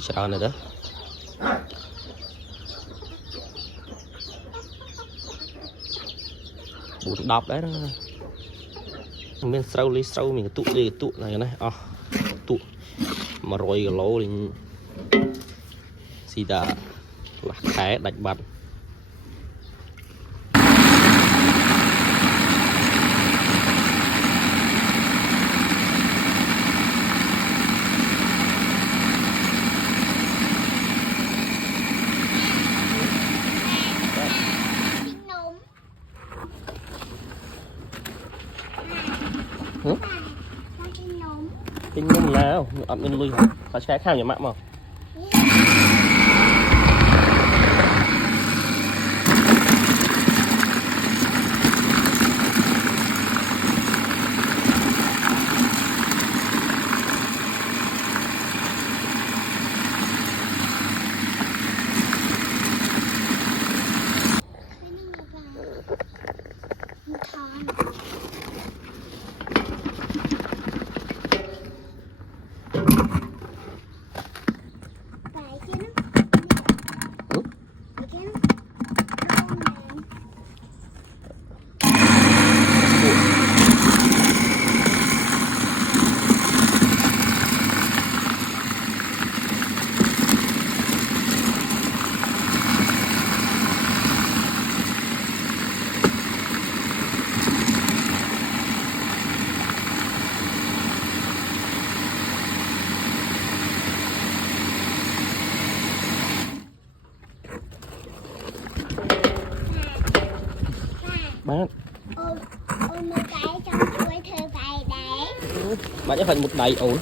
chả này đó bún đập đấy đó mình sâu mình tụ này tụ mà rồi cái lỗ thì gì đã là khé đánh bật Kinh nông nào ẩm lên lui phải cái khao nhà mạng mà bác ôm một cái trong chuối thử vài đấy bạn sẽ phải một đầy ổn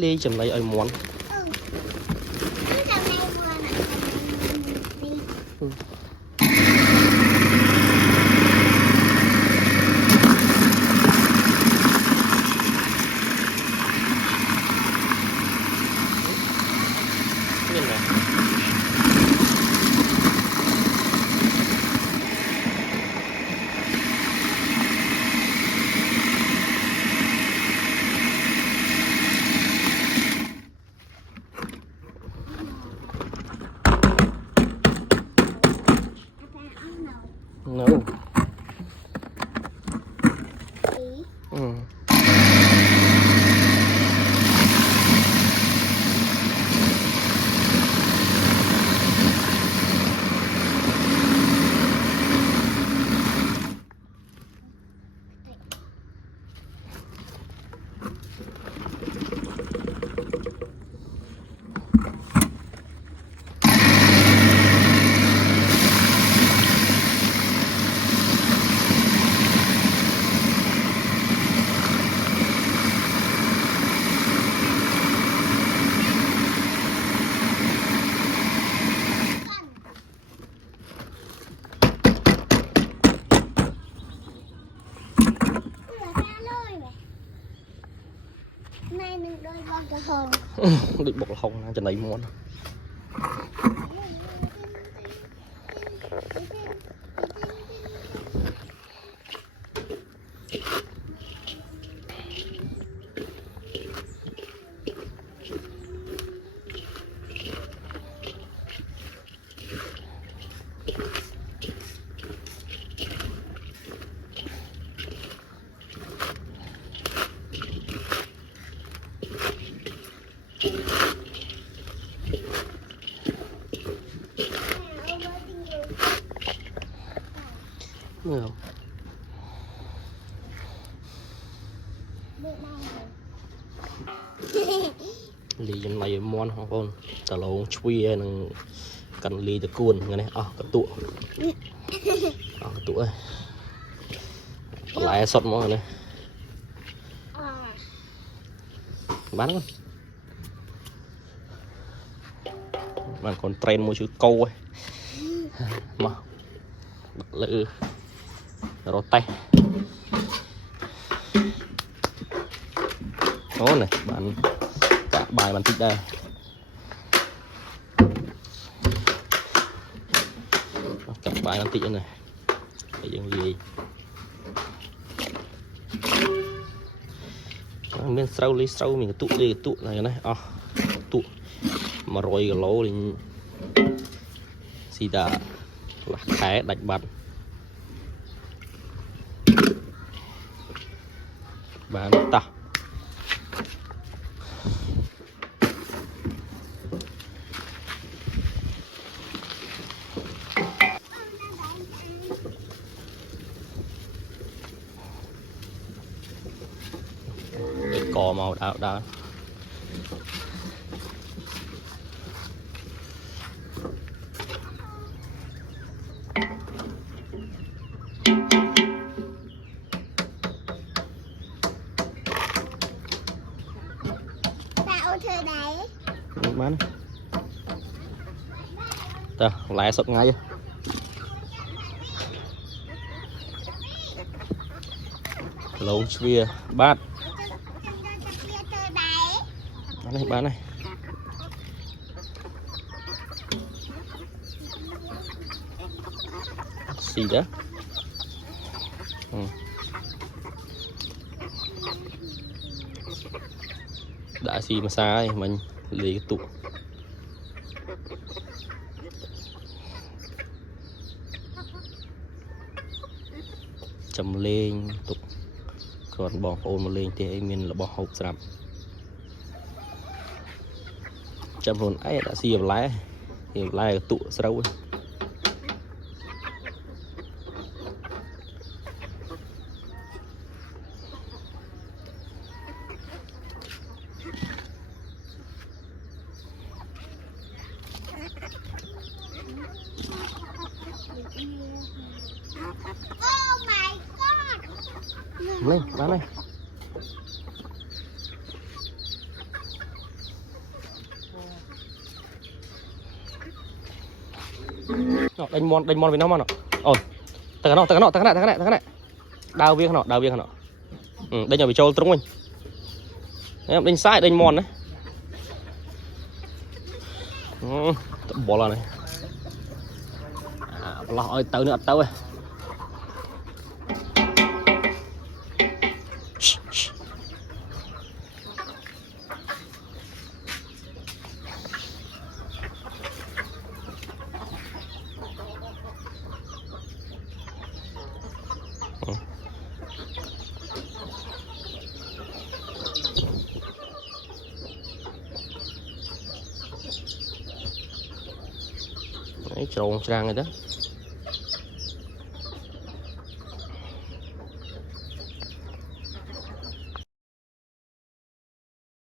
ly chầm lấy ai muốn no định bọc hồng trên đấy muốn Đúng không? Lì trong này món không con tờ lông chui năng cần lì từ cuốn cái này cái tụ cái tụ ơi lại sọt món này bán không bạn còn train mua chữ câu ấy mà lự rồi tay đó này bạn cả bài bạn thích đây cả bài bạn thích này cái gì miền sâu mình tụ này tụ mà rồi cái lỗ thì xì đã là khé đánh bắn bán ta cò màu đào đào Sao thơ đấy? bán ta lái sập ngay lồng chia bát bán này xì đó đã xì mà xa mình lấy cái tụ chầm lên tụ còn bỏ ôn một lên thì mình là bỏ hộp sạp chậm hồn ấy đã xì lái thì lái tụ sâu Oh my god. lên bán này đánh mòn với nó mà nó ôi tao cái này đào viên nó đánh nhỏ bị trâu trúng mình đánh sai đánh mòn đấy bỏ là này lo ơi tao nữa tao ơi đấy trộn trang rồi đó